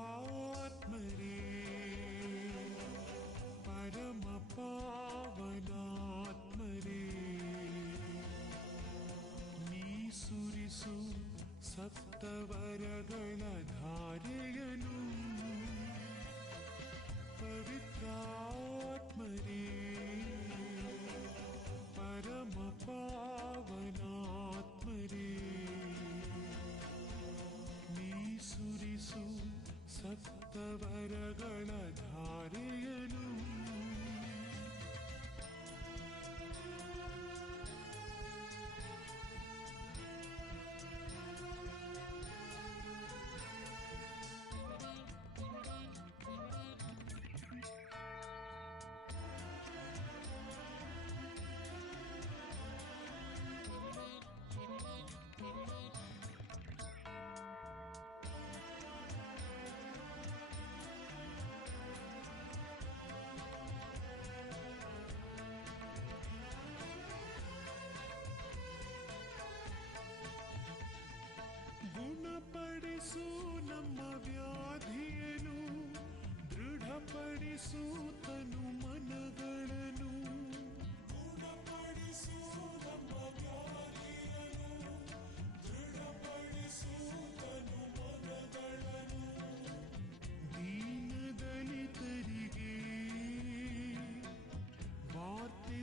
ಪವಿತ್ರಾತ್ಮರೇ ಪರಮ ಪಾವನಾತ್ಮರೇ ನೀ ಸುರಿಸು ಸಪ್ತವರಗಳ ಧಾರೆಯನು ಪವಿತ್ರಾತ್ಮರೇ ಪರಮ ಪಾವನಾತ್ಮರೇ ನೀ ಸುರಿಸು ಸಪ್ತವರಗಳ ಧಾರೆಯನು ಗುಣಪಡಿಸು ನಮ್ಮ ವ್ಯಾಧಿಯನು ದೃಢಪಡಿಸು ತನು ಮನಗಳನ್ನು ಗುಣಪಡಿಸು ನಮ್ಮ ವ್ಯಾಧಿಯನು ದೃಢಪಡಿಸು ತನು ಮನಗಳನ್ನು ದೀನದಲಿತರಿಗೆ ವಾರ್ತೆ